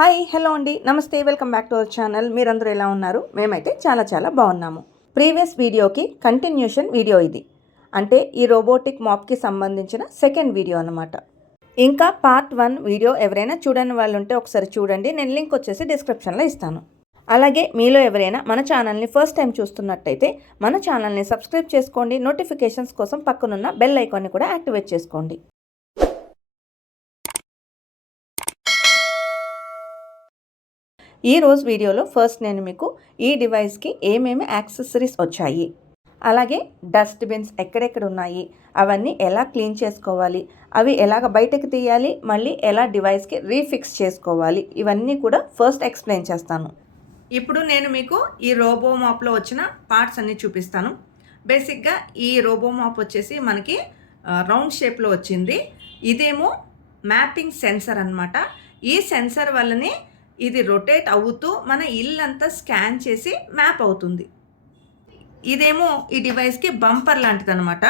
Hi hello అండి, నమస్తే, welcome back to our channel. మీరందరూ ఎలా ఉన్నారు? మేమైతే చాలా బాగున్నాము. ప్రీవియస్ వీడియోకి కంటిన్యూషన్ వీడియో ఇది. అంటే ఈ రోబోటిక్ మాప్కి సంబంధించిన సెకండ్ వీడియో అన్నమాట. ఇంకా పార్ట్ 1 వీడియో ఎవరైనా చూడని వాళ్ళు ఉంటే ఒకసారి చూడండి. నేను లింక్ వచ్చేసి డిస్క్రిప్షన్లో ఇస్తాను. అలాగే మీలో ఎవరైనా మన ఛానల్ని ఫస్ట్ టైం చూస్తున్నట్టయితే మన ఛానల్ని సబ్స్క్రైబ్ చేసుకోండి. నోటిఫికేషన్స్ కోసం పక్కనున్న బెల్ ఐకాన్ని కూడా యాక్టివేట్ చేసుకోండి. ఈ రోజు వీడియోలో ఫస్ట్ నేను మీకు ఈ డివైస్కి ఏమేమి యాక్సెసరీస్ వచ్చాయి, అలాగే డస్ట్బిన్స్ ఎక్కడెక్కడ ఉన్నాయి, అవన్నీ ఎలా క్లీన్ చేసుకోవాలి, అవి ఎలాగ బయటకు తీయాలి, మళ్ళీ ఎలా డివైస్కి రీఫిక్స్ చేసుకోవాలి, ఇవన్నీ కూడా ఫస్ట్ ఎక్స్ప్లెయిన్ చేస్తాను. ఇప్పుడు నేను మీకు ఈ రోబో మాప్లో వచ్చిన పార్ట్స్ అన్నీ చూపిస్తాను. బేసిక్గా ఈ రోబో మాప్ వచ్చేసి మనకి రౌండ్ షేప్లో వచ్చింది. ఇదేమో మ్యాపింగ్ సెన్సర్ అన్నమాట. ఈ సెన్సర్ వల్లనే ఇది రొటేట్ అవుతూ మన ఇల్లంతా స్కాన్ చేసి మ్యాప్ అవుతుంది. ఇదేమో ఈ డివైస్కి బంపర్ లాంటిది అనమాట.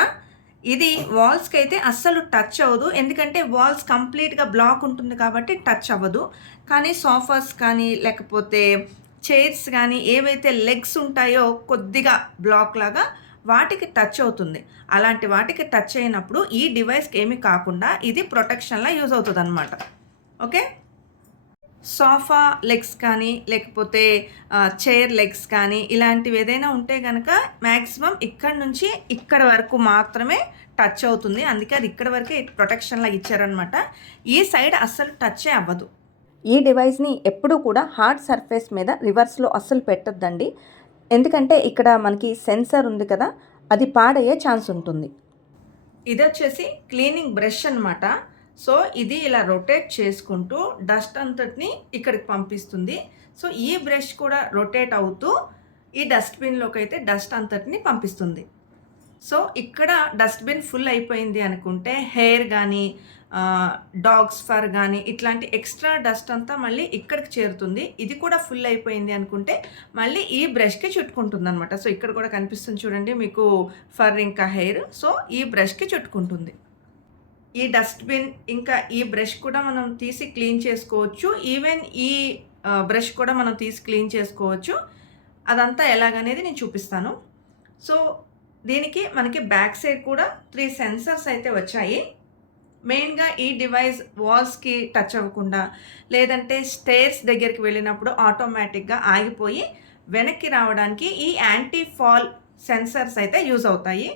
ఇది వాల్స్కి అయితే అస్సలు టచ్ అవ్వదు, ఎందుకంటే వాల్స్ కంప్లీట్గా బ్లాక్ ఉంటుంది కాబట్టి టచ్ అవ్వదు. కానీ సోఫాస్ కానీ లేకపోతే చైర్స్ కానీ ఏవైతే లెగ్స్ ఉంటాయో కొద్దిగా బ్లాక్ లాగా వాటికి టచ్ అవుతుంది. అలాంటి వాటికి టచ్ అయినప్పుడు ఈ డివైస్కి ఏమీ కాకుండా ఇది ప్రొటెక్షన్లా యూజ్ అవుతుంది అనమాట. ఓకే, సోఫా లెగ్స్ కానీ లేకపోతే చైర్ లెగ్స్ కానీ ఇలాంటివి ఏదైనా ఉంటే కనుక మ్యాక్సిమం ఇక్కడ నుంచి ఇక్కడ వరకు మాత్రమే టచ్ అవుతుంది. అందుకే అది ఇక్కడ వరకే ప్రొటెక్షన్లా ఇచ్చారనమాట. ఈ సైడ్ అస్సలు టచ్చే అవ్వదు. ఈ డివైస్ని ఎప్పుడూ కూడా హార్డ్ సర్ఫేస్ మీద రివర్స్లో అస్సలు పెట్టొద్దండి, ఎందుకంటే ఇక్కడ మనకి సెన్సర్ ఉంది కదా, అది పాడయ్యే ఛాన్స్ ఉంటుంది. ఇది వచ్చేసి క్లీనింగ్ బ్రష్ అనమాట. సో ఇది ఇలా రొటేట్ చేసుకుంటూ డస్ట్ అంతటిని ఇక్కడికి పంపిస్తుంది. సో ఈ బ్రష్ కూడా రొటేట్ అవుతూ ఈ డస్ట్బిన్లోకి అయితే డస్ట్ అంతటిని పంపిస్తుంది. సో ఇక్కడ డస్ట్బిన్ ఫుల్ అయిపోయింది అనుకుంటే హెయిర్ కానీ డాగ్స్ ఫర్ కానీ ఇట్లాంటి ఎక్స్ట్రా డస్ట్ అంతా మళ్ళీ ఇక్కడికి చేరుతుంది. ఇది కూడా ఫుల్ అయిపోయింది అనుకుంటే మళ్ళీ ఈ బ్రష్కి చుట్టుకుంటుంది అనమాట. సో ఇక్కడ కూడా కనిపిస్తుంది చూడండి మీకు ఫర్ ఇంకా హెయిర్. సో ఈ బ్రష్కి చుట్టుకుంటుంది. ఈ డస్ట్బిన్ ఇంకా ఈ బ్రష్ కూడా మనం తీసి క్లీన్ చేసుకోవచ్చు. ఈవెన్ ఈ బ్రష్ కూడా మనం తీసి క్లీన్ చేసుకోవచ్చు. అదంతా ఎలాగనేది నేను చూపిస్తాను. సో దీనికి మనకి బ్యాక్ సైడ్ కూడా 3 సెన్సర్స్ అయితే వచ్చాయి. మెయిన్గా ఈ డివైస్ వాల్స్కి టచ్ అవ్వకుండా లేదంటే స్టేర్స్ దగ్గరికి వెళ్ళినప్పుడు ఆటోమేటిక్గా ఆగిపోయి వెనక్కి రావడానికి ఈ యాంటీ ఫాల్ సెన్సర్స్ అయితే యూజ్ అవుతాయి.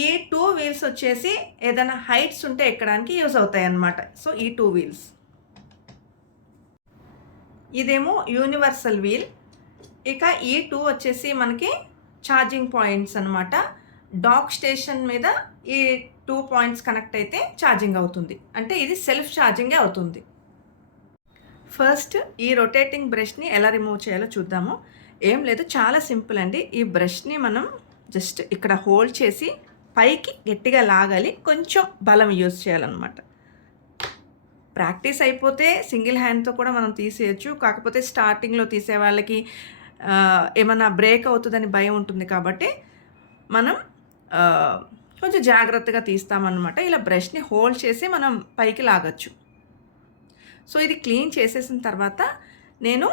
ఈ 2 వీల్స్ వచ్చేసి ఏదైనా హైట్స్ ఉంటే ఎక్కడానికి యూజ్ అవుతాయి అన్నమాట. సో ఈ 2 వీల్స్, ఇదేమో యూనివర్సల్ వీల్. ఇక ఈ 2 వచ్చేసి మనకి ఛార్జింగ్ పాయింట్స్ అనమాట. డాక్ స్టేషన్ మీద ఈ 2 పాయింట్స్ కనెక్ట్ అయితే ఛార్జింగ్ అవుతుంది, అంటే ఇది సెల్ఫ్ ఛార్జింగే అవుతుంది. ఫస్ట్ ఈ రొటేటింగ్ బ్రష్ని ఎలా రిమూవ్ చేయాలో చూద్దాము. ఏం లేదు, చాలా సింపుల్ అండి. ఈ బ్రష్ని మనం జస్ట్ ఇక్కడ హోల్డ్ చేసి పైకి గట్టిగా లాగాలి, కొంచెం బలం యూజ్ చేయాలన్నమాట. ప్రాక్టీస్ అయిపోతే సింగిల్ హ్యాండ్తో కూడా మనం తీసేయచ్చు. కాకపోతే స్టార్టింగ్లో తీసే వాళ్ళకి ఏమన్నా బ్రేక్ అవుతుందని భయం ఉంటుంది కాబట్టి మనం కొంచెం జాగ్రత్తగా తీస్తామన్నమాట. ఇలా బ్రష్ని హోల్డ్ చేసి మనం పైకి లాగచ్చు. సో ఇది క్లీన్ చేసేసిన తర్వాత నేను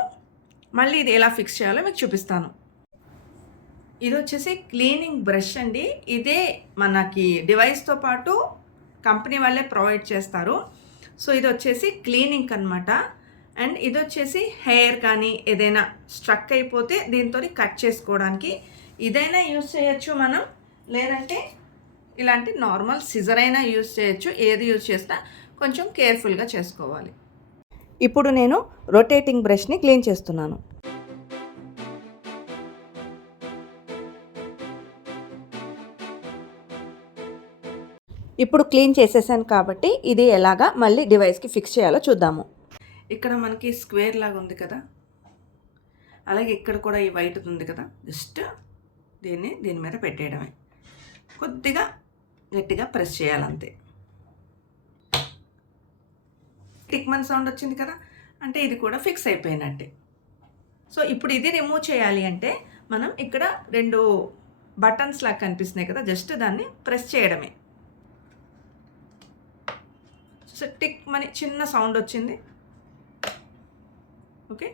మళ్ళీ ఇది ఎలా ఫిక్స్ చేయాలో మీకు చూపిస్తాను. ఇది వచ్చేసి క్లీనింగ్ బ్రష్ అండి. ఇదే మనకి డివైస్తో పాటు కంపెనీ వాళ్ళే ప్రొవైడ్ చేస్తారు. సో ఇది వచ్చేసి క్లీనింగ్ అనమాట. అండ్ ఇది వచ్చేసి హెయిర్ కానీ ఏదైనా స్ట్రక్ అయిపోతే దీంతో కట్ చేసుకోవడానికి ఇదైనా యూజ్ చేయొచ్చు మనం, లేదంటే ఇలాంటి నార్మల్ సిజర్ అయినా యూజ్ చేయొచ్చు. ఏది యూజ్ చేసినా కొంచెం కేర్ఫుల్గా చేసుకోవాలి. ఇప్పుడు నేను రొటేటింగ్ బ్రష్ని క్లీన్ చేస్తున్నాను. ఇప్పుడు క్లీన్ చేసేసాను కాబట్టి ఇది ఎలాగా మళ్ళీ డివైస్కి ఫిక్స్ చేయాలో చూద్దాము. ఇక్కడ మనకి స్క్వేర్ లాగా ఉంది కదా, అలాగే ఇక్కడ కూడా ఈ వైట్ ఉంది కదా, జస్ట్ దీని మీద పెట్టేయడమే. కొద్దిగా గట్టిగా ప్రెస్ చేయాలంతే. టిక్మన్ సౌండ్ వచ్చింది కదా, అంటే ఇది కూడా ఫిక్స్ అయిపోయినట్టే. సో ఇప్పుడు ఇది రిమూవ్ చేయాలి అంటే మనం ఇక్కడ 2 బటన్స్ లాగా కనిపిస్తున్నాయి కదా, జస్ట్ దాన్ని ప్రెస్ చేయడమే. సో టిక్ మని చిన్న సౌండ్ వచ్చింది. ఓకే,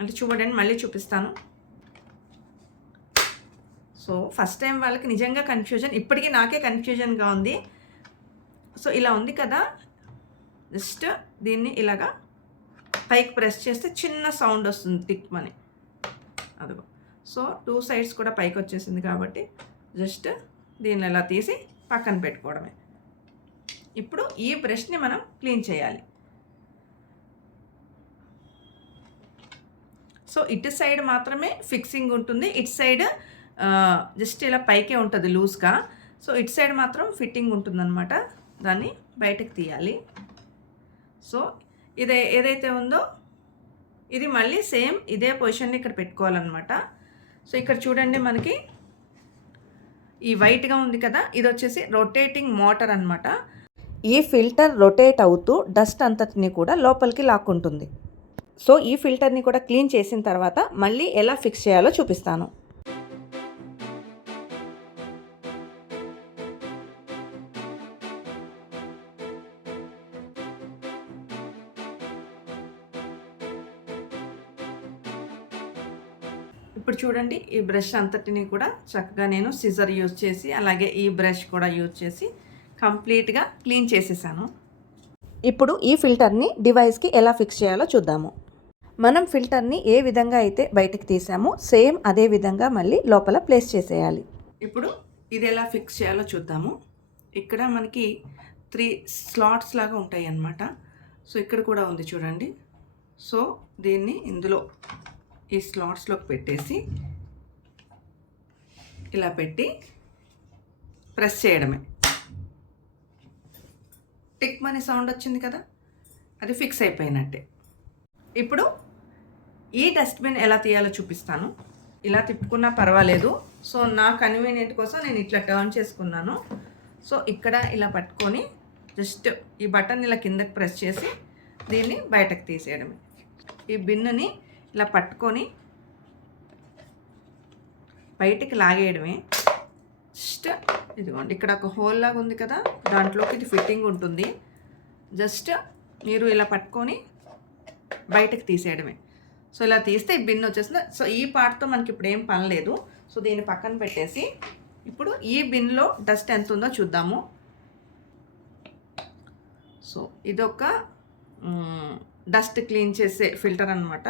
అంటే చూడండి మళ్ళీ చూపిస్తాను. సో ఫస్ట్ టైం వాళ్ళకి నిజంగా కన్ఫ్యూజన్, ఇప్పటికీ నాకే కన్ఫ్యూజన్గా ఉంది. సో ఇలా ఉంది కదా, జస్ట్ దీన్ని ఇలాగా పైకి ప్రెస్ చేస్తే చిన్న సౌండ్ వస్తుంది టిక్ అని, అదిగో. సో 2 సైడ్స్ కూడా పైకి వచ్చేసింది కాబట్టి జస్ట్ దీన్ని ఇలా తీసి పక్కన పెట్టుకోవడమే. ఇప్పుడు ఈ బ్రష్ని మనం క్లీన్ చేయాలి. సో ఇటు సైడ్ మాత్రమే ఫిక్సింగ్ ఉంటుంది, ఇటు సైడ్ జస్ట్ ఇలా పైకే ఉంటుంది లూజ్గా. సో ఇటు సైడ్ మాత్రం ఫిట్టింగ్ ఉంటుందన్నమాట, దాన్ని బయటకు తీయాలి. సో ఏదైతే ఉందో ఇది మళ్ళీ సేమ్ ఇదే పొజిషన్ని ఇక్కడ పెట్టుకోవాలన్నమాట. సో ఇక్కడ చూడండి మనకి ఈ వైట్గా ఉంది కదా, ఇది వచ్చేసి రొటేటింగ్ మోటార్ అనమాట. ఈ ఫిల్టర్ రొటేట్ అవుతూ డస్ట్ అంతటిని కూడా లోపలికి లాక్కుంటుంది. సో ఈ ఫిల్టర్ని కూడా క్లీన్ చేసిన తర్వాత మళ్ళీ ఎలా ఫిక్స్ చేయాలో చూపిస్తాను. ఇప్పుడు చూడండి ఈ బ్రష్ అంతటిని కూడా చక్కగా నేను సిజర్ యూజ్ చేసి అలాగే ఈ బ్రష్ కూడా యూజ్ చేసి కంప్లీట్గా క్లీన్ చేసేసాను. ఇప్పుడు ఈ ఫిల్టర్ని డివైస్కి ఎలా ఫిక్స్ చేయాలో చూద్దాము. మనం ఫిల్టర్ని ఏ విధంగా అయితే బయటకు తీసామో సేమ్ అదే విధంగా మళ్ళీ లోపల ప్లేస్ చేసేయాలి. ఇప్పుడు ఇది ఎలా ఫిక్స్ చేయాలో చూద్దాము. ఇక్కడ మనకి 3 స్లాట్స్ లాగా ఉంటాయి అన్నమాట. సో ఇక్కడ కూడా ఉంది చూడండి. సో దీన్ని ఇందులో ఈ స్లాట్స్లోకి పెట్టేసి ఇలా పెట్టి ప్రెస్ చేయడమే. టిక్ మనీ సౌండ్ వచ్చింది కదా, అది ఫిక్స్ అయిపోయినట్టే. ఇప్పుడు ఈ డస్ట్బిన్ ఎలా తీయాలో చూపిస్తాను. ఇలా తిప్పుకున్నా పర్వాలేదు. సో నా కన్వీనియంట్ కోసం నేను ఇట్లా టర్న్ చేసుకున్నాను. సో ఇక్కడ ఇలా పట్టుకొని జస్ట్ ఈ బటన్ ఇలా కిందకి ప్రెస్ చేసి దీన్ని బయటకు తీసేయడమే. ఈ బిన్నుని ఇలా పట్టుకొని బయటికి లాగేయడమే. జస్ట్ ఇదిగోండి ఇక్కడ ఒక హోల్ లాగా ఉంది కదా, దాంట్లోకి ఇది ఫిట్టింగ్ ఉంటుంది. జస్ట్ మీరు ఇలా పట్టుకొని బయటకు తీసేయడమే. సో ఇలా తీస్తే ఈ బిన్ వచ్చేస్తుంది. సో ఈ పార్ట్తో మనకి ఇప్పుడు ఏం పని లేదు. సో దీన్ని పక్కన పెట్టేసి ఇప్పుడు ఈ బిన్లో డస్ట్ ఎంత ఉందో చూద్దాము. సో ఇదొక డస్ట్ క్లీన్ చేసే ఫిల్టర్ అనమాట.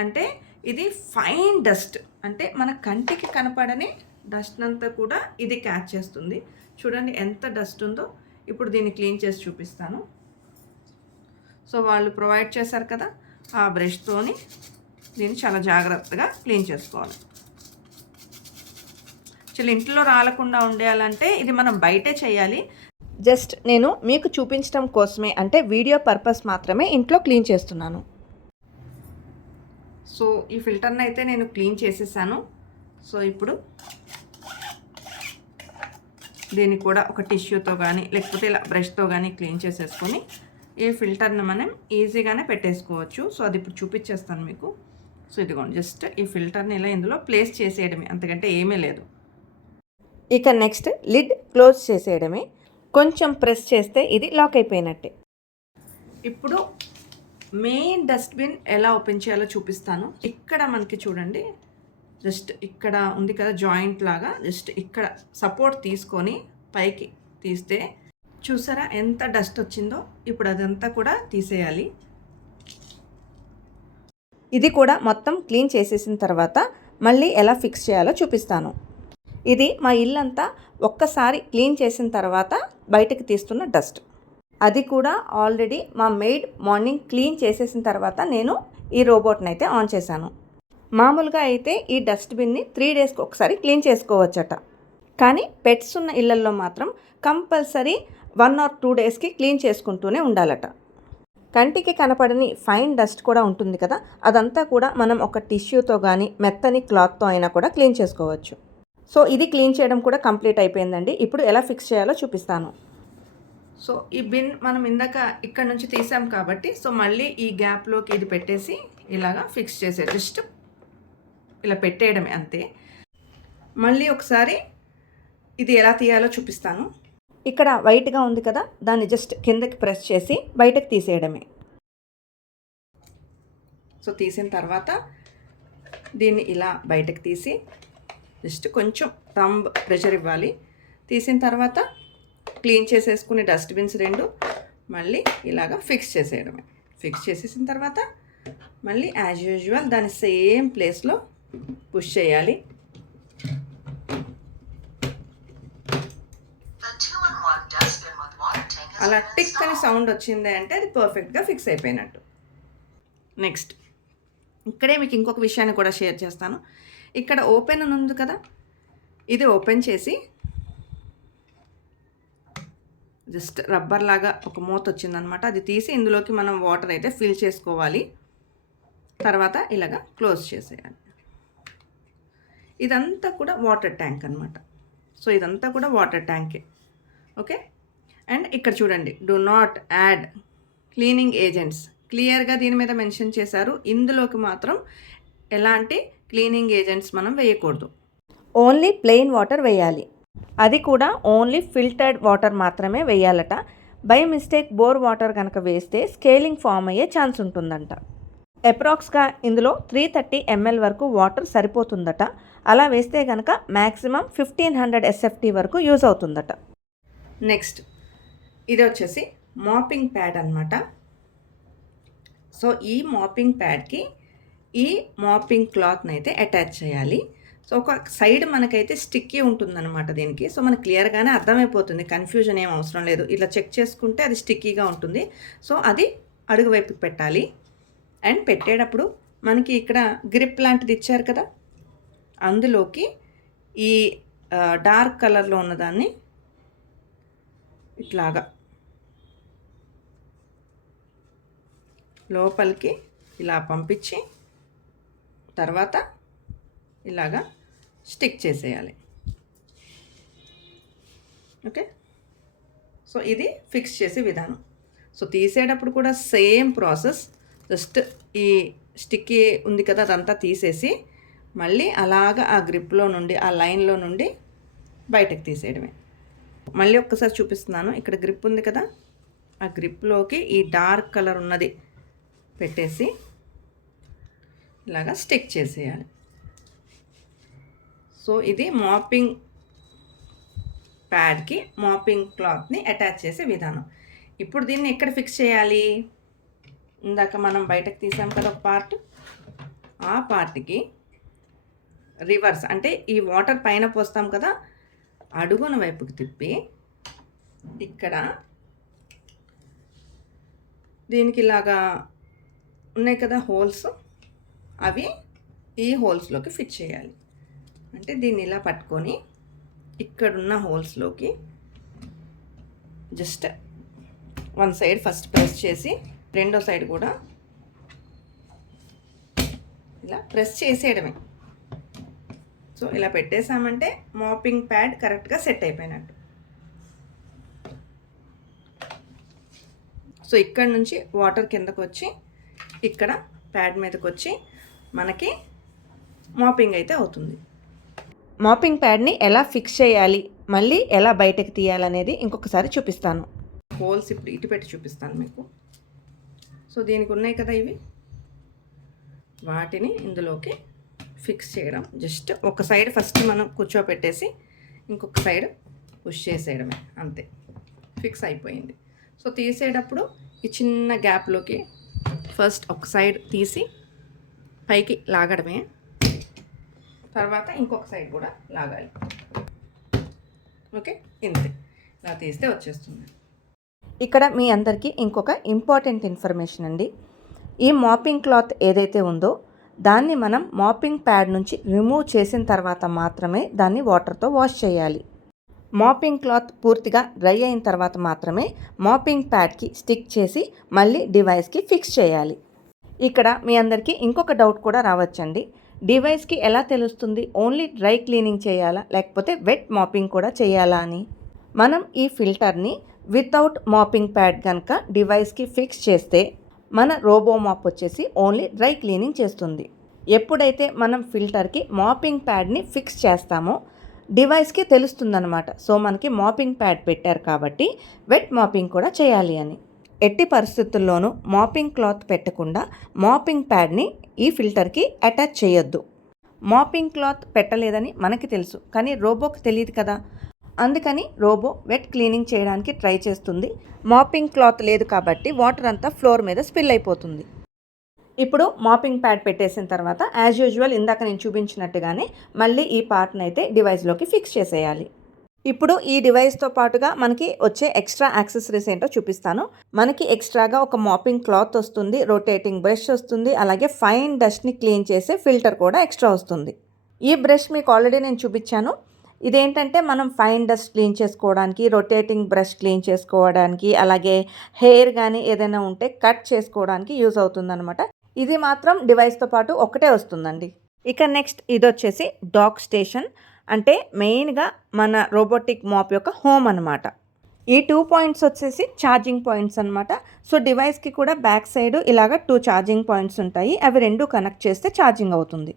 అంటే ఇది ఫైన్ డస్ట్, అంటే మన కంటికి కనపడని డస్ట్ అంతా కూడా ఇది క్యాచ్ చేస్తుంది. చూడండి ఎంత డస్ట్ ఉందో. ఇప్పుడు దీన్ని క్లీన్ చేసి చూపిస్తాను. సో వాళ్ళు ప్రొవైడ్ చేశారు కదా ఆ బ్రష్తోని దీన్ని చాలా జాగ్రత్తగా క్లీన్ చేసుకోవాలి. చాలా ఇంట్లో రాలకుండా ఉండేయాలంటే ఇది మనం బయటే చేయాలి. జస్ట్ నేను మీకు చూపించడం కోసమే, అంటే వీడియో పర్పస్ మాత్రమే ఇంట్లో క్లీన్ చేస్తున్నాను. సో ఈ ఫిల్టర్ని అయితే నేను క్లీన్ చేసేసాను. సో ఇప్పుడు దీన్ని కూడా ఒక టిష్యూతో కానీ లేకపోతే ఇలా బ్రష్తో కానీ క్లీన్ చేసేసుకొని ఈ ఫిల్టర్ని మనం ఈజీగానే పెట్టేసుకోవచ్చు. సో అది ఇప్పుడు చూపించేస్తాను మీకు. సో ఇదిగోండి జస్ట్ ఈ ఫిల్టర్ని ఇలా ఇందులో ప్లేస్ చేసేయడమే, అంతకంటే ఏమీ లేదు. ఇక నెక్స్ట్ లిడ్ క్లోజ్ చేసేయడమే. కొంచెం ప్రెస్ చేస్తే ఇది లాక్ అయిపోయినట్టే. ఇప్పుడు మెయిన్ డస్ట్బిన్ ఎలా ఓపెన్ చేయాలో చూపిస్తాను. ఇక్కడ మనకి చూడండి జస్ట్ ఇక్కడ ఉంది కదా జాయింట్ లాగా, జస్ట్ ఇక్కడ సపోర్ట్ తీసుకొని పైకి తీస్తే చూసారా ఎంత డస్ట్ వచ్చిందో. ఇప్పుడు అదంతా కూడా తీసేయాలి. ఇది కూడా మొత్తం క్లీన్ చేసేసిన తర్వాత మళ్ళీ ఎలా ఫిక్స్ చేయాలో చూపిస్తాను. ఇది మా ఇల్లంతా ఒక్కసారి క్లీన్ చేసిన తర్వాత బయటకు తీస్తున్న డస్ట్. అది కూడా ఆల్రెడీ మా మెయిడ్ మార్నింగ్ క్లీన్ చేసేసిన తర్వాత నేను ఈ రోబోట్ని అయితే ఆన్ చేశాను. మామూలుగా అయితే ఈ డస్ట్బిన్ని 3 డేస్కి ఒకసారి క్లీన్ చేసుకోవచ్చట. కానీ పెట్స్ ఉన్న ఇళ్లల్లో మాత్రం కంపల్సరీ 1 or 2 డేస్కి క్లీన్ చేసుకుంటూనే ఉండాలట. కంటికి కనపడని ఫైన్ డస్ట్ కూడా ఉంటుంది కదా, అదంతా కూడా మనం ఒక టిష్యూతో కానీ మెత్తని క్లాత్తో అయినా కూడా క్లీన్ చేసుకోవచ్చు. సో ఇది క్లీన్ చేయడం కూడా కంప్లీట్ అయిపోయిందండి. ఇప్పుడు ఎలా ఫిక్స్ చేయాలో చూపిస్తాను. సో ఈ బిన్ మనం ఇందాక ఇక్కడ నుంచి తీసాం కాబట్టి సో మళ్ళీ ఈ గ్యాప్లోకి ఇది పెట్టేసి ఇలాగా ఫిక్స్ చేసే జస్ట్ ఇలా పెట్టేయడమే అంతే. మళ్ళీ ఒకసారి ఇది ఎలా తీయాలో చూపిస్తాను. ఇక్కడ వైట్గా ఉంది కదా, దాన్ని జస్ట్ కిందకి ప్రెస్ చేసి బయటకు తీసేయడమే. సో తీసిన తర్వాత దీన్ని ఇలా బయటకు తీసి జస్ట్ కొంచెం థంబ్ ప్రెషర్ ఇవ్వాలి. తీసిన తర్వాత క్లీన్ చేసేసుకుని డస్ట్బిన్స్ 2 మళ్ళీ ఇలాగా ఫిక్స్ చేసేయడమే. ఫిక్స్ చేసేసిన తర్వాత మళ్ళీ యాజ్ యూజువల్ దాని సేమ్ ప్లేస్లో పుష్ చేయాలి. అలా టిక్ అని సౌండ్ వచ్చింది అంటే అది పర్ఫెక్ట్గా ఫిక్స్ అయిపోయినట్టు. నెక్స్ట్ ఇక్కడే మీకు ఇంకొక విషయాన్ని కూడా షేర్ చేస్తాను. ఇక్కడ ఓపెన్ అని ఉంది కదా, ఇది ఓపెన్ చేసి జస్ట్ రబ్బర్ లాగా ఒక మూత వచ్చిందనమాట, అది తీసి ఇందులోకి మనం వాటర్ అయితే ఫిల్ చేసుకోవాలి. తర్వాత ఇలాగా క్లోజ్ చేసేయాలి. ఇదంతా కూడా వాటర్ ట్యాంక్ అనమాట. సో ఇదంతా కూడా వాటర్ ట్యాంకే. ఓకే, అండ్ ఇక్కడ చూడండి, do not add cleaning agents, క్లియర్గా దీని మీద మెన్షన్ చేశారు. ఇందులోకి మాత్రం ఎలాంటి క్లీనింగ్ ఏజెంట్స్ మనం వేయకూడదు. ఓన్లీ ప్లెయిన్ వాటర్ వేయాలి. అది కూడా ఓన్లీ ఫిల్టర్డ్ వాటర్ మాత్రమే వేయాలట. బై మిస్టేక్ బోర్ వాటర్ కనుక వేస్తే స్కేలింగ్ ఫామ్ అయ్యే ఛాన్స్ ఉంటుందంట. అప్రాక్స్గా ఇందులో 330 ml వరకు వాటర్ సరిపోతుందట. అలా వేస్తే కనుక మ్యాక్సిమం 1500 SFT వరకు యూజ్ అవుతుందట. నెక్స్ట్ ఇది వచ్చేసి మాపింగ్ ప్యాడ్ అనమాట. సో ఈ మాపింగ్ ప్యాడ్కి ఈ మాపింగ్ క్లాత్ని అయితే అటాచ్ చేయాలి. సో ఒక సైడ్ మనకైతే స్టిక్కీ ఉంటుందన్నమాట దీనికి. సో మనకు క్లియర్గానే అర్థమైపోతుంది, కన్ఫ్యూజన్ ఏం అవసరం లేదు. ఇలా చెక్ చేసుకుంటే అది స్టిక్కీగా ఉంటుంది. సో అది అడుగు వైపుకి పెట్టాలి. అండ్ పెట్టేటప్పుడు మనకి ఇక్కడ గ్రిప్ లాంటిది ఇచ్చారు కదా, అందులోకి ఈ డార్క్ కలర్లో ఉన్నదాన్ని ఇట్లాగా లోపలికి ఇలా పంపించి తర్వాత ఇలాగా స్టిక్ చేసేయాలి. ఓకే, సో ఇది ఫిక్స్ చేసే విధానం. సో తీసేటప్పుడు కూడా సేమ్ ప్రాసెస్. జస్ట్ ఈ స్టిక్కీ ఉంది కదా, అదంతా తీసేసి మళ్ళీ అలాగా ఆ గ్రిప్లో నుండి, ఆ లైన్లో నుండి బయటకు తీసేయడమే. మళ్ళీ ఒక్కసారి చూపిస్తున్నాను. ఇక్కడ గ్రిప్ ఉంది కదా, ఆ గ్రిప్లోకి ఈ డార్క్ కలర్ ఉన్నది పెట్టేసి ఇలాగా స్టిక్ చేసేయాలి. సో ఇది మాపింగ్ ప్యాడ్కి మాపింగ్ క్లాత్ని అటాచ్ చేసే విధానం. ఇప్పుడు దీన్ని ఎక్కడ ఫిక్స్ చేయాలి? ఇందాక మనం బయటకు తీసాం కదా ఒక పార్ట్, ఆ పార్ట్కి రివర్స్, అంటే ఈ వాటర్ పైన పోస్తాం కదా, అడుగున వైపుకి తిప్పి ఇక్కడ దీనికి ఇలాగా ఉన్నాయి కదా హోల్స్, అవి ఈ హోల్స్లోకి ఫిట్ చేయాలి. అంటే దీన్ని ఇలా పట్టుకొని ఇక్కడున్న హోల్స్లోకి just one side first press చేసి రెండో సైడ్ కూడా ఇలా ప్రెస్ చేసేయడమే. సో ఇలా పెట్టేసామంటే మాపింగ్ ప్యాడ్ కరెక్ట్గా సెట్ అయిపోయినట్టు. సో ఇక్కడ నుంచి వాటర్ కిందకు వచ్చి ఇక్కడ ప్యాడ్ మీదకి వచ్చి మనకి మాపింగ్ అయితే అవుతుంది. మాపింగ్ ప్యాడ్ని ఎలా ఫిక్స్ చేయాలి, మళ్ళీ ఎలా బయటకు తీయాలనేది ఇంకొకసారి చూపిస్తాను. హోల్స్ ఇప్పుడు ఇటు పెట్టి చూపిస్తాను మీకు. సో దీనికి ఉన్నాయి కదా ఇవి, వాటిని ఇందులోకి ఫిక్స్ చేయడం. జస్ట్ ఒక సైడ్ ఫస్ట్ మనం కూర్చోపెట్టేసి ఇంకొక సైడ్ పుష్ చేసేయడమే, అంతే, ఫిక్స్ అయిపోయింది. సో తీసేటప్పుడు ఈ చిన్న గ్యాప్లోకి ఫస్ట్ ఒక సైడ్ తీసి పైకి లాగడమే, తర్వాత ఇంకొక సైడ్ కూడా లాగాలి. ఓకే, ఇంతే, ఇలా తీస్తే వచ్చేస్తుంది. ఇక్కడ మీ అందరికీ ఇంకొక ఇంపార్టెంట్ ఇన్ఫర్మేషన్ అండి. ఈ మాపింగ్ క్లాత్ ఏదైతే ఉందో దాన్ని మనం మాపింగ్ ప్యాడ్ నుంచి రిమూవ్ చేసిన తర్వాత మాత్రమే దాన్ని వాటర్తో వాష్ చేయాలి. మాపింగ్ క్లాత్ పూర్తిగా డ్రై అయిన తర్వాత మాత్రమే మాపింగ్ ప్యాడ్కి స్టిక్ చేసి మళ్ళీ డివైస్కి ఫిక్స్ చేయాలి. ఇక్కడ మీ అందరికీ ఇంకొక డౌట్ కూడా రావచ్చండి. డివైస్కి ఎలా తెలుస్తుంది ఓన్లీ డ్రై క్లీనింగ్ చేయాలా లేకపోతే వెట్ మాపింగ్ కూడా చేయాలా అని? మనం ఈ ఫిల్టర్ని వితౌట్ మాపింగ్ ప్యాడ్ కనుక డివైస్కి ఫిక్స్ చేస్తే మన రోబో మాప్ వచ్చేసి ఓన్లీ డ్రై క్లీనింగ్ చేస్తుంది. ఎప్పుడైతే మనం ఫిల్టర్కి మాపింగ్ ప్యాడ్ని ఫిక్స్ చేస్తామో డివైస్కి తెలుస్తుందన్నమాట. సో మనకి మాపింగ్ ప్యాడ్ పెట్టారు కాబట్టి వెట్ మాపింగ్ కూడా చేయాలి అని. ఎట్టి పరిస్థితుల్లోనూ మాపింగ్ క్లాత్ పెట్టకుండా మాపింగ్ ప్యాడ్ని ఈ ఫిల్టర్కి అటాచ్ చేయొద్దు. మాపింగ్ క్లాత్ పెట్టలేదని మనకి తెలుసు, కానీ రోబోకి తెలియదు కదా. అందుకని రోబో వెట్ క్లీనింగ్ చేయడానికి ట్రై చేస్తుంది. మాపింగ్ క్లాత్ లేదు కాబట్టి వాటర్ అంతా ఫ్లోర్ మీద స్పిల్ అయిపోతుంది. ఇప్పుడు మాపింగ్ ప్యాడ్ పెట్టేసిన తర్వాత యాజ్ యూజువల్ ఇందాక నేను చూపించినట్టుగానే మళ్ళీ ఈ పార్ట్ని అయితే డివైస్లోకి ఫిక్స్ చేసేయాలి. ఇప్పుడు ఈ డివైస్తో పాటుగా మనకి వచ్చే ఎక్స్ట్రా యాక్సెసరీస్ ఏంటో చూపిస్తాను. మనకి ఎక్స్ట్రాగా ఒక మాపింగ్ క్లాత్ వస్తుంది, రొటేటింగ్ బ్రష్ వస్తుంది, అలాగే ఫైన్ డస్ట్ని క్లీన్ చేసే ఫిల్టర్ కూడా ఎక్స్ట్రా వస్తుంది. ఈ బ్రష్ మీకు ఆల్రెడీ నేను చూపించాను. ఇదేంటంటే మనం ఫైన్ డస్ట్ క్లీన్ చేసుకోవడానికి, రొటేటింగ్ బ్రష్ క్లీన్ చేసుకోవడానికి, అలాగే హెయిర్ కానీ ఏదైనా ఉంటే కట్ చేసుకోవడానికి యూజ్ అవుతుందన్నమాట. ఇది మాత్రం డివైస్తో పాటు ఒకటే వస్తుందండి. ఇక నెక్స్ట్ ఇది వచ్చేసి డాక్ స్టేషన్, అంటే మెయిన్గా మన రోబోటిక్ మాప్ యొక్క హోమ్ అనమాట. ఈ 2 పాయింట్స్ వచ్చేసి ఛార్జింగ్ పాయింట్స్ అనమాట. సో డివైస్కి కూడా బ్యాక్ సైడ్ ఇలాగ 2 ఛార్జింగ్ పాయింట్స్ ఉంటాయి. అవి 2 కనెక్ట్ చేస్తే ఛార్జింగ్ అవుతుంది.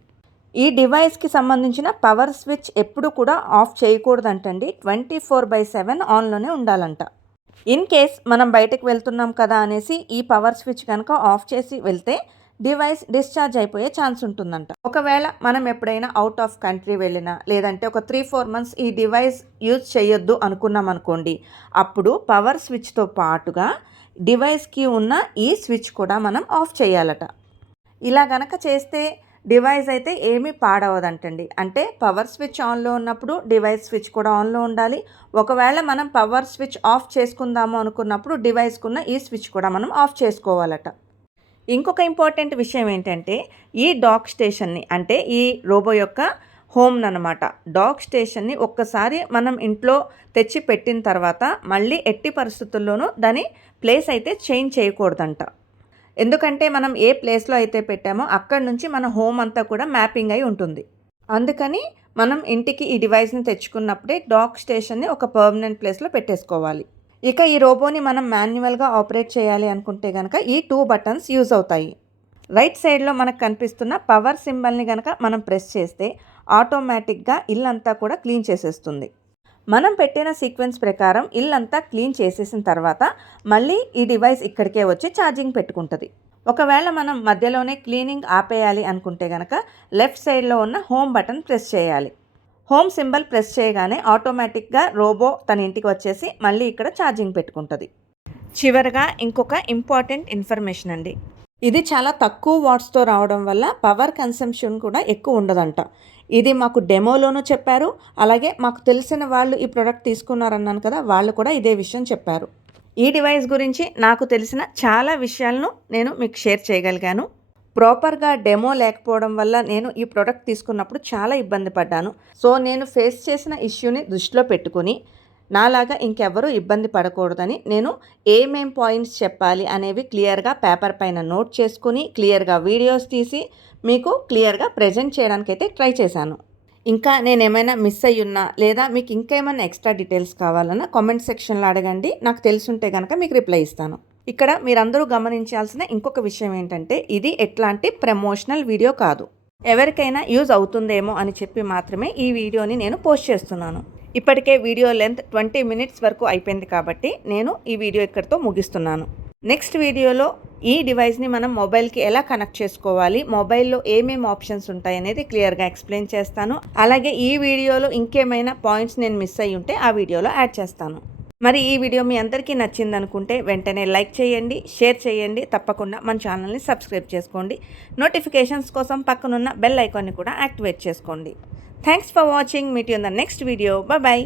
ఈ డివైస్కి సంబంధించిన పవర్ స్విచ్ ఎప్పుడు కూడా ఆఫ్ చేయకూడదంటండి. 24/7 ఆన్లోనే ఉండాలంట. ఇన్ కేస్ మనం బయటకు వెళ్తున్నాం కదా అనేసి ఈ పవర్ స్విచ్ కనుక ఆఫ్ చేసి వెళ్తే డివైస్ డిశ్చార్జ్ అయిపోయే ఛాన్స్ ఉంటుందంట. ఒకవేళ మనం ఎప్పుడైనా అవుట్ ఆఫ్ కంట్రీ వెళ్ళినా, లేదంటే ఒక 3-4 మంత్స్ ఈ డివైస్ యూజ్ చేయొద్దు అనుకున్నాం అనుకోండి, అప్పుడు పవర్ స్విచ్తో పాటుగా డివైస్కి ఉన్న ఈ స్విచ్ కూడా మనం ఆఫ్ చేయాలట. ఇలా గనక చేస్తే డివైస్ అయితే ఏమీ పాడవదంటండి. అంటే పవర్ స్విచ్ ఆన్లో ఉన్నప్పుడు డివైస్ స్విచ్ కూడా ఆన్లో ఉండాలి. ఒకవేళ మనం పవర్ స్విచ్ ఆఫ్ చేసుకుందాము అనుకున్నప్పుడు డివైస్కి ఉన్న ఈ స్విచ్ కూడా మనం ఆఫ్ చేసుకోవాలట. ఇంకొక ఇంపార్టెంట్ విషయం ఏంటంటే ఈ డాక్ స్టేషన్ని, అంటే ఈ రోబో యొక్క హోమ్ అన్నమాట, డాక్ స్టేషన్ని ఒక్కసారి మనం ఇంట్లో తెచ్చి పెట్టిన తర్వాత మళ్ళీ ఎట్టి పరిస్థితుల్లోనూ దాని ప్లేస్ అయితే చేంజ్ చేయకూడదంట. ఎందుకంటే మనం ఏ ప్లేస్లో అయితే పెట్టామో అక్కడి నుంచి మన హోమ్ అంతా కూడా మ్యాపింగ్ అయి ఉంటుంది. అందుకని మనం ఇంటికి ఈ డివైస్ని తెచ్చుకున్నప్పుడే డాక్ స్టేషన్ని ఒక పర్మనెంట్ ప్లేస్లో పెట్టేసుకోవాలి. ఇక ఈ రోబోని మనం మాన్యువల్గా ఆపరేట్ చేయాలి అనుకుంటే కనుక ఈ 2 బటన్స్ యూజ్ అవుతాయి. రైట్ సైడ్లో మనకు కనిపిస్తున్న పవర్ సింబల్ని కనుక మనం ప్రెస్ చేస్తే ఆటోమేటిక్గా ఇల్లంతా కూడా క్లీన్ చేసేస్తుంది. మనం పెట్టిన సీక్వెన్స్ ప్రకారం ఇల్లంతా క్లీన్ చేసేసిన తర్వాత మళ్ళీ ఈ డివైస్ ఇక్కడికే వచ్చి ఛార్జింగ్ పెట్టుకుంటుంది. ఒకవేళ మనం మధ్యలోనే క్లీనింగ్ ఆపేయాలి అనుకుంటే కనుక లెఫ్ట్ సైడ్లో ఉన్న హోమ్ బటన్ ప్రెస్ చేయాలి. హోమ్ సింబల్ ప్రెస్ చేయగానే ఆటోమేటిక్గా రోబో తన ఇంటికి వచ్చేసి మళ్ళీ ఇక్కడ ఛార్జింగ్ పెట్టుకుంటుంది. చివరగా ఇంకొక ఇంపార్టెంట్ ఇన్ఫర్మేషన్ అండి. ఇది చాలా తక్కువ వాట్స్తో రావడం వల్ల పవర్ కన్సంప్షన్ కూడా ఎక్కువ ఉండదంట. ఇది మాకు డెమోలోనూ చెప్పారు, అలాగే మాకు తెలిసిన వాళ్ళు ఈ ప్రోడక్ట్ తీసుకున్నారన్నాను కదా, వాళ్ళు కూడా ఇదే విషయం చెప్పారు. ఈ డివైస్ గురించి నాకు తెలిసిన చాలా విషయాలను నేను మీకు షేర్ చేయగలిగాను. ప్రాపర్గా డెమో లేకపోవడం వల్ల నేను ఈ ప్రోడక్ట్ తీసుకున్నప్పుడు చాలా ఇబ్బంది పడ్డాను. సో నేను ఫేస్ చేసిన ఇష్యూని దృష్టిలో పెట్టుకుని నాలాగా ఇంకెవరూ ఇబ్బంది పడకూడదని నేను ఏమేం పాయింట్స్ చెప్పాలి అనేవి క్లియర్గా పేపర్ పైన నోట్ చేసుకుని క్లియర్గా వీడియోస్ తీసి మీకు క్లియర్గా ప్రజెంట్ చేయడానికైతే ట్రై చేశాను. ఇంకా నేను ఏమైనా మిస్ అయ్యున్నా లేదా మీకు ఇంకేమైనా ఎక్స్ట్రా డీటెయిల్స్ కావాలన్నా కామెంట్ సెక్షన్లో అడగండి. నాకు తెలుసుంటే కనుక మీకు రిప్లై ఇస్తాను. ఇక్కడ మీరందరూ గమనించాల్సిన ఇంకొక విషయం ఏంటంటే ఇది ఎట్లాంటి ప్రమోషనల్ వీడియో కాదు. ఎవరికైనా యూజ్ అవుతుందేమో అని చెప్పి మాత్రమే ఈ వీడియోని నేను పోస్ట్ చేస్తున్నాను. ఇప్పటికే వీడియో లెంత్ 20 minutes వరకు అయిపోయింది కాబట్టి నేను ఈ వీడియో ఇక్కడితో ముగిస్తున్నాను. నెక్స్ట్ వీడియోలో ఈ డివైస్ని మనం మొబైల్కి ఎలా కనెక్ట్ చేసుకోవాలి, మొబైల్లో ఏమేమి ఆప్షన్స్ ఉంటాయి అనేది క్లియర్గా ఎక్స్ప్లెయిన్ చేస్తాను. అలాగే ఈ వీడియోలో ఇంకేమైనా పాయింట్స్ నేను మిస్ అయ్యి ఉంటే ఆ వీడియోలో యాడ్ చేస్తాను. మరి ఈ వీడియో మీ అందరికీ నచ్చిందనుకుంటే వెంటనే లైక్ చేయండి, షేర్ చేయండి, తప్పకుండా మన ఛానల్ని సబ్స్క్రైబ్ చేసుకోండి. నోటిఫికేషన్స్ కోసం పక్కనున్న బెల్ ఐకాన్ని కూడా యాక్టివేట్ చేసుకోండి. Thanks for watching. Meet you in the next video. Bye.